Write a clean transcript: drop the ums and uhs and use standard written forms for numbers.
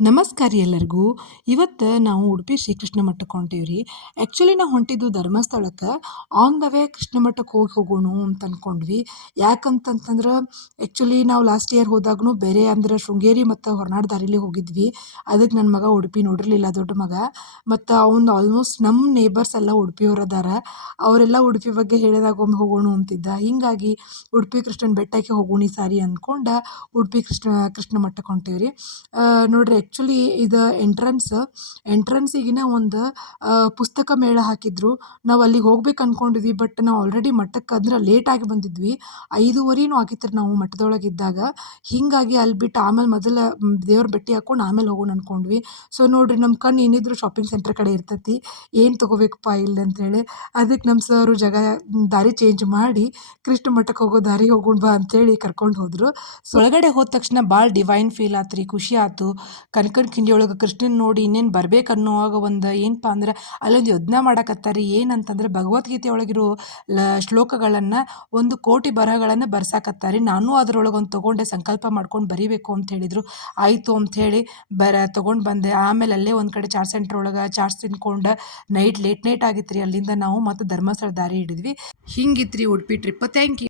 ನಮಸ್ಕಾರ ರೀ ಎಲ್ಲರಿಗೂ. ಇವತ್ತು ನಾವು ಉಡುಪಿ ಶ್ರೀಕೃಷ್ಣ ಮಠಕ್ಕೆ ಹೊಂಟೀವ್ರಿ. ಆ್ಯಕ್ಚುಲಿ ನಾವು ಹೊಂಟಿದ್ದು ಧರ್ಮಸ್ಥಳಕ್ಕೆ. ಆನ್ ದ ವೇ ಕೃಷ್ಣ ಮಠಕ್ಕೆ ಹೋಗೋಣ ಅಂತ ಅಂದ್ಕೊಂಡ್ವಿ. ಯಾಕಂತಂತಂದ್ರೆ ಆ್ಯಕ್ಚುಲಿ ನಾವು ಲಾಸ್ಟ್ ಇಯರ್ ಹೋದಾಗೂ ಬೇರೆ ಅಂದ್ರೆ ಶೃಂಗೇರಿ ಮತ್ತು ಹೊರನಾಡು ದಾರಿಲಿ ಹೋಗಿದ್ವಿ. ಅದಕ್ಕೆ ನನ್ನ ಮಗ ಉಡುಪಿ ನೋಡಿರಲಿಲ್ಲ, ದೊಡ್ಡ ಮಗ. ಮತ್ತು ಅವ್ನು ಆಲ್ಮೋಸ್ಟ್ ನಮ್ಮ ನೇಬರ್ಸ್ ಎಲ್ಲ ಉಡುಪಿಯವ್ರು ಅದಾರ. ಅವರೆಲ್ಲ ಉಡುಪಿ ಬಗ್ಗೆ ಹೇಳಿದಾಗ ಒಮ್ಮೆ ಹೋಗೋಣ ಅಂತಿದ್ದ. ಹೀಗಾಗಿ ಉಡುಪಿ ಕೃಷ್ಣನ ಬೆಟ್ಟಕ್ಕೆ ಹೋಗೋಣ ಈ ಸಾರಿ ಅಂದ್ಕೊಂಡು ಉಡುಪಿ ಕೃಷ್ಣ ಮಠಕ್ಕೆ ಹೊಂಟೀವ್ರಿ. ನೋಡ್ರಿ ಆ್ಯಕ್ಚುಲಿ ಇದು ಎಂಟ್ರೆನ್ಸಿಗಿನ ಒಂದು ಪುಸ್ತಕ ಮೇಳ ಹಾಕಿದ್ರು. ನಾವು ಅಲ್ಲಿಗೆ ಹೋಗ್ಬೇಕು ಅಂದ್ಕೊಂಡಿದ್ವಿ. ಬಟ್ ನಾವು ಆಲ್ರೆಡಿ ಮಠಕ್ಕೆ ಅಂದ್ರೆ ಲೇಟಾಗಿ ಬಂದಿದ್ವಿ. 5:30 ಆಗಿತ್ತು ನಾವು ಮಠದೊಳಗೆ ಇದ್ದಾಗ. ಹೀಗಾಗಿ ಅಲ್ಲಿ ಬಿಟ್ಟು ಆಮೇಲೆ ಮೊದಲು ದೇವ್ರ ಭೇಟಿ ಹಾಕ್ಕೊಂಡು ಆಮೇಲೆ ಹೋಗೋಣ ಅಂದ್ಕೊಂಡ್ವಿ. ಸೊ ನೋಡ್ರಿ, ನಮ್ಮ ಕಣ್ಣು ಏನಿದ್ರು ಶಾಪಿಂಗ್ ಸೆಂಟರ್ ಕಡೆ ಇರ್ತೈತಿ, ಏನು ತೊಗೋಬೇಕಪ್ಪ ಇಲ್ಲಿ ಅಂತೇಳಿ. ಅದಕ್ಕೆ ನಮ್ಮ ಸರು ದಾರಿ ಚೇಂಜ್ ಮಾಡಿ ಕೃಷ್ಣ ಮಠಕ್ಕೆ ಹೋಗೋ ದಾರಿ ಹೋಗೋಣ ಬಾ ಅಂತೇಳಿ ಕರ್ಕೊಂಡು ಹೋದರು. ಸೊ ಒಳಗಡೆ ಹೋದ ತಕ್ಷಣ ಭಾಳ ಡಿವೈನ್ ಫೀಲ್ ಆತು ರೀ, ಖುಷಿ ಆಯ್ತು. ಕನಕನ ಕಿಂಡಿ ಒಳಗೆ ಕೃಷ್ಣನ್ ನೋಡಿ ಇನ್ನೇನು ಬರ್ಬೇಕು ಅನ್ನೋವಾಗ ಒಂದು ಏನಪ್ಪ ಅಂದ್ರೆ ಅಲ್ಲೊಂದು ಯೋಧನೆ ಮಾಡಕತ್ತಾರೆ. ಏನಂತಂದ್ರೆ ಭಗವದ್ಗೀತೆ ಒಳಗಿರೋ ಶ್ಲೋಕಗಳನ್ನು 1,000,000 ಬರಹಗಳನ್ನು ಬರ್ಸಾಕತ್ತಾರೆ. ನಾನು ಅದರೊಳಗೆ ಒಂದು ತೊಗೊಂಡೆ, ಸಂಕಲ್ಪ ಮಾಡ್ಕೊಂಡು ಬರೀಬೇಕು ಅಂತ ಹೇಳಿದರು. ಆಯಿತು ಅಂಥೇಳಿ ತೊಗೊಂಡು ಬಂದೆ. ಆಮೇಲೆ ಅಲ್ಲೇ ಒಂದು ಕಡೆ ಚಾರ್ಜ್ ಸೆಂಟ್ರ್ ಒಳಗೆ ಚಾರ್ಜ್ ತಿನ್ಕೊಂಡು ಲೇಟ್ ಆಗಿತ್ತು ರೀ. ಅಲ್ಲಿಂದ ನಾವು ಮತ್ತು ಧರ್ಮಸ್ಥಳ ದಾರಿ ಹಿಡಿದ್ವಿ. ಹಿಂಗಿತ್ತು ರೀ ಉಡುಪಿ ಟ್ರಿಪ್. Thank you.